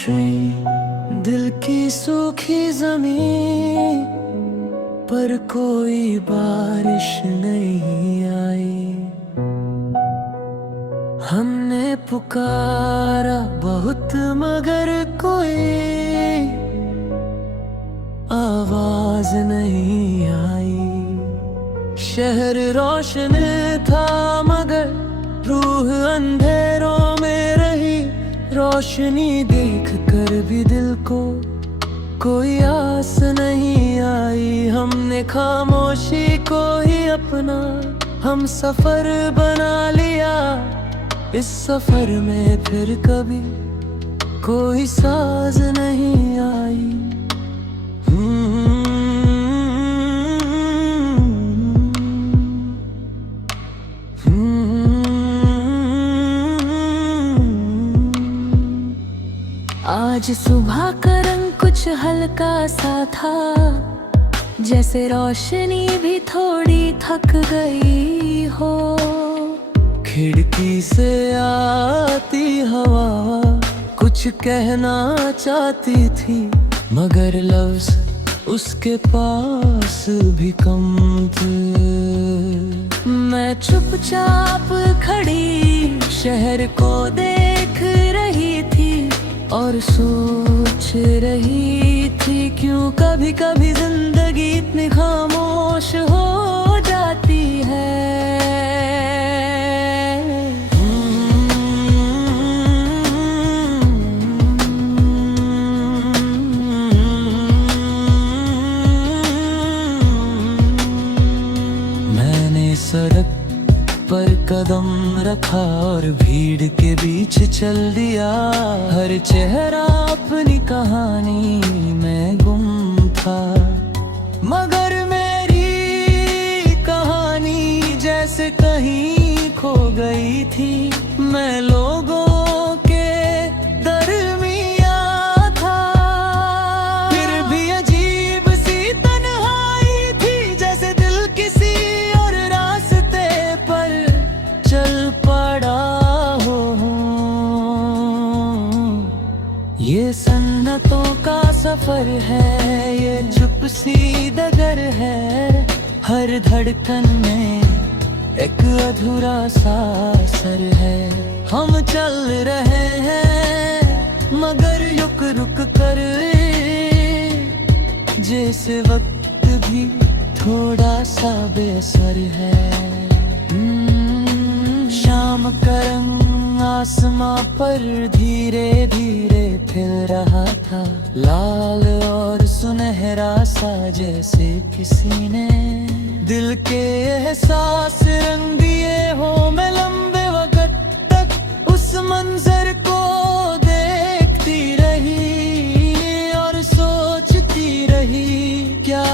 रोशनी दिल की सूखी जमीन पर कोई बारिश नहीं आई। हमने पुकारा बहुत मगर कोई आवाज नहीं आई। शहर रोशन था मगर रूह अंधेरों में रही। रोशनी देख कर भी दिल को कोई आस नहीं आई। हमने खामोशी को ही अपना हम सफर बना लिया। इस सफर में फिर कभी कोई साज नहीं आई। आज सुबह का रंग कुछ हल्का सा था, जैसे रोशनी भी थोड़ी थक गई हो। खिड़की से आती हवा कुछ कहना चाहती थी, मगर लफ्ज उसके पास भी कम थे। मैं चुपचाप खड़ी शहर को देख रही थी और सोच रही थी क्यों कभी कभी जिंदगी इतनी खामोश हो जाती है। मैंने सड़क पर कदम रखा और भीड़ के बीच चल दिया। हर चेहरा अपनी कहानी में गुम था, मगर मेरी कहानी जैसे कहीं खो गई थी। मैं लोगों के दरमियां था, फिर भी अजीब सी तन्हाई थी, जैसे दिल किसी और रास्ते पर चल पड़ा हो। ये सन्नतों का सफर है, ये चुप सी डगर है। हर धड़कन में एक अधूरा सा सर है। हम चल रहे हैं मगर रुक रुक कर, जैसे वक्त भी थोड़ा सा बेसर है। शाम का रंग आसमां पर धीरे धीरे खिल रहा था, लाल और सुनहरा सा, जैसे किसी ने दिल के एहसास रंग दिए हो। मैं लंबे वक्त तक उस मंजर को देखती रही और सोचती रही, क्या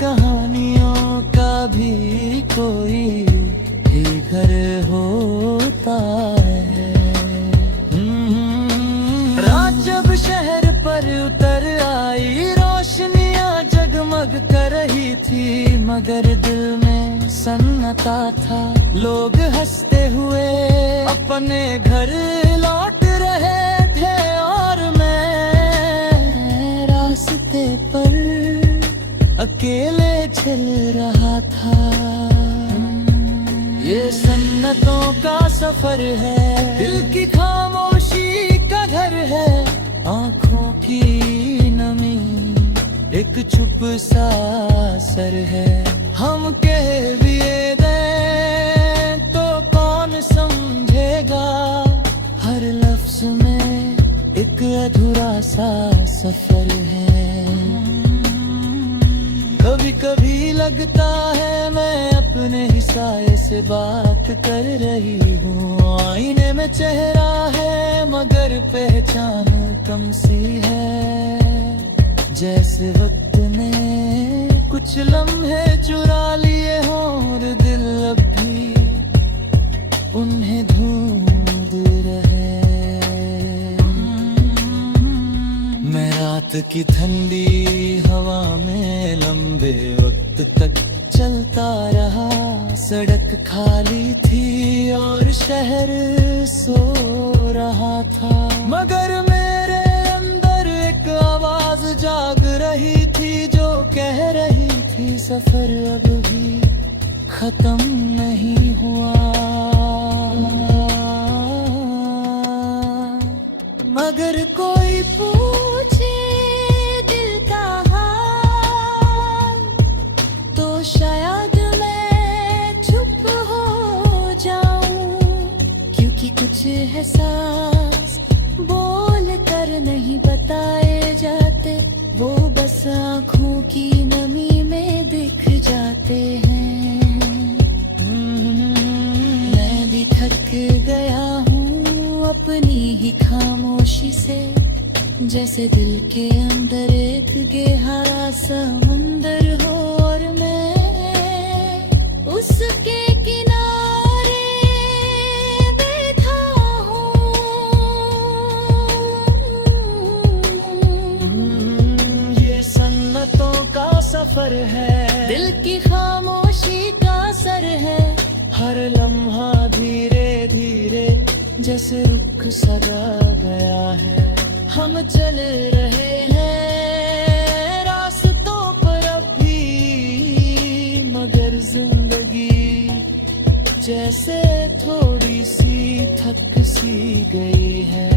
कहानियों का भी कोई ही घर होता है। रात जब शहर पर उतर आई, रोशनियां जगमग कर रही थी, मगर दिल में सन्नाटा था। लोग हंसते हुए अपने घर लौट रहे थे और मैं रास्ते पर अकेले चल रहा था। ये सन्नतों का सफर है, दिल की खामोशी का घर है। आँखों की नमी एक चुप सा असर है। हम कह भी दें तो कौन समझेगा, हर लफ्ज में एक अधूरा सा सफर है। कभी कभी लगता है मैं अपने ही साये से बात कर रही हूँ। आईने में चेहरा है मगर पहचान कम सी है, जैसे वक्त ने कुछ लम्हे चुरा लिए हों और दिल अब भी उन्हें ढूंढ रहे। मैं रात की ठंडी हवा में लंबे वक्त तक चलता रहा। सड़क खाली थी और शहर सो रहा था, मगर मेरे आवाज जाग रही थी जो कह रही थी सफर अब भी खत्म नहीं हुआ। मगर कोई पूछे दिल का हाल तो शायद मैं चुप हो जाऊं, क्योंकि कुछ एहसास बोल कर नहीं बताए जाते, वो बस आँखों की नमी में दिख जाते हैं। मैं भी थक गया हूँ अपनी ही खामोशी से, जैसे दिल के अंदर एक गहरा समंदर हो और मैं उसके किनारे बैठा हूँ। ये सन्नतों का सफर है, दिल की खामोशी का असर है, हर लम्हा धीरे धीरे जैसे रुक सजा गया है। हम चल रहे हैं रास्तों पर अब भी, मगर जिंदगी जैसे थोड़ी सी थक सी गई है।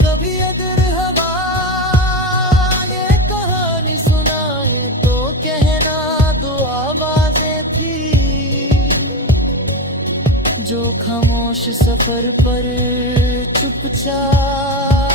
कभी अगर हवा ये कहानी सुनाए तो कहना दो आवाजें थी जो खामोश सफर पर चुपचाप